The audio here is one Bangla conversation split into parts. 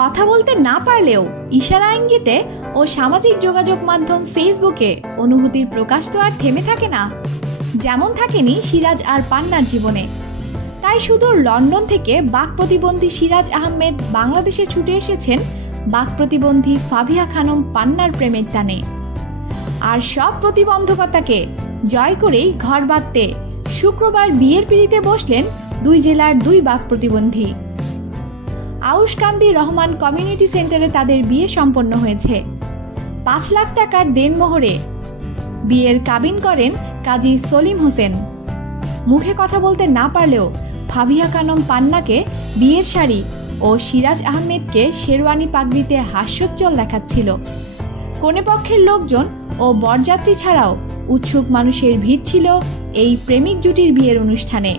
কথা বলতে না পারলেও ইশারা ইঙ্গিতে ও সামাজিক যোগাযোগ মাধ্যম ফেসবুকে অনুভূতির প্রকাশ তো আর থেমে থাকে না, যেমন থাকেনি সিরাজ আর পান্নার জীবনে। তাই সুদূর লন্ডন থেকে বাক প্রতিবন্ধী সিরাজ আহমেদ বাংলাদেশে ছুটে এসেছেন বাক প্রতিবন্ধী ফাবিহা খানম পান্নার প্রেমের টানে। আর সব প্রতিবন্ধকতাকে জয় করেই ঘর বাঁধতে শুক্রবার বিয়ের পিঁড়িতে বসলেন দুই জেলার দুই বাক প্রতিবন্ধী। আউশকান্দি রহমান কমিউনিটি সেন্টারে তাদের বিয়ে সম্পন্ন হয়েছে। ৫ লাখ টাকার দেনমোহরে বিয়ের কাবিন করেন কাজী সলিম হোসেন। মুখে কথা বলতে না পারলেও ফাবিহা খানম পান্নাকে বিয়ের শাড়ি ও সিরাজ আহমেদকে শেরওয়ানি পাগড়িতে হাস্যোজ্জ্বল দেখাচ্ছিল। কনেপক্ষের লোকজন ও বরযাত্রী ছাড়াও উৎসুক মানুষের ভিড় ছিল এই প্রেমিক জুটির বিয়ের অনুষ্ঠানে।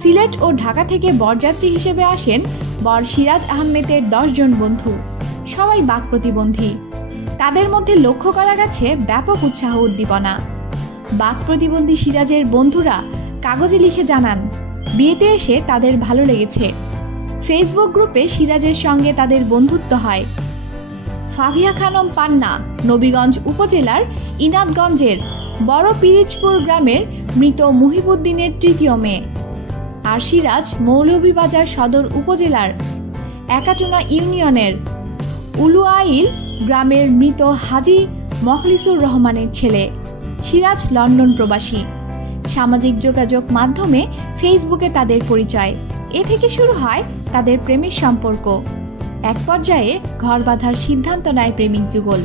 সিলেট ও ঢাকা থেকে বরযাত্রী হিসেবে আসেন বর সিরাজ আহমেদের 10 জন বন্ধু, সবাই বাক প্রতিবন্ধী। তাদের মধ্যে লক্ষ্য করা গেছে ব্যাপক উৎসাহ উদ্দীপনা। বাক প্রতিবন্ধী সিরাজের বন্ধুরা কাগজে লিখে জানান বিয়েতে এসে তাদের ভালো লেগেছে। ফেসবুক গ্রুপে সিরাজের সঙ্গে তাদের বন্ধুত্ব হয়। ফাবিহা খানম পান্না নবীগঞ্জ উপজেলার ইনাদগঞ্জের বড় পিরিজপুর গ্রামের মৃত মুহিবুদ্দিনের তৃতীয় মেয়ে, আর সিরাজ মৌলভীবাজার সদর উপজেলার একাটুনা ইউনিয়নের উলুয়াইল গ্রামের মৃত হাজী মখলিসুর রহমানের ছেলে। সিরাজ লন্ডন প্রবাসী। সামাজিক যোগাযোগ মাধ্যমে ফেসবুকে তাদের পরিচয়। এ থেকে শুরু হয় তাদের প্রেমের সম্পর্ক। এক পর্যায়ে ঘর বাঁধার সিদ্ধান্ত নেয় প্রেমিক যুগল।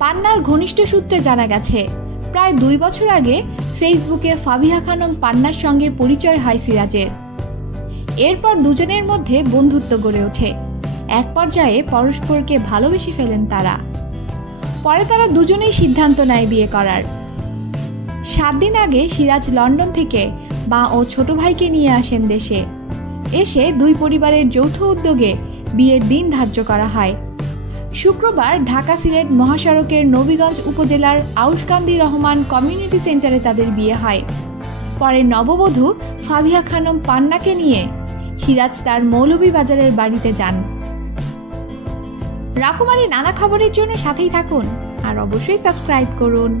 পান্নার ঘনিষ্ঠ সূত্রে জানা গেছে প্রায় 2 বছর আগে ফেসবুকে ফাবিহা খানম পান্নার সঙ্গে পরিচয় হয় সিরাজের। এরপর দুজনের মধ্যে বন্ধুত্ব গড়ে ওঠে। এক পর্যায়ে পরস্পরকে ভালোবেসে ফেলেন তারা। পরে তারা দুজনেই সিদ্ধান্ত নেয় বিয়ে করার। 7 দিন আগে সিরাজ লন্ডন থেকে মা ও ছোট ভাইকে নিয়ে আসেন দেশে। এসে দুই পরিবারের যৌথ উদ্যোগে বিয়ের দিন ধার্য করা হয়। শুক্রবার ঢাকা সিলেট মহাসড়কের নবীগঞ্জ উপজেলার আউশকান্দি রহমান কমিউনিটি সেন্টারে তাদের বিয়ে হয়। পরে নববধূ ফাবিহা খানম পান্নাকে নিয়ে সিরাজ তার মৌলভীবাজারের বাড়িতে যান। রকমারি নানা খবরের জন্য সাথেই থাকুন আর অবশ্যই সাবস্ক্রাইব করুন।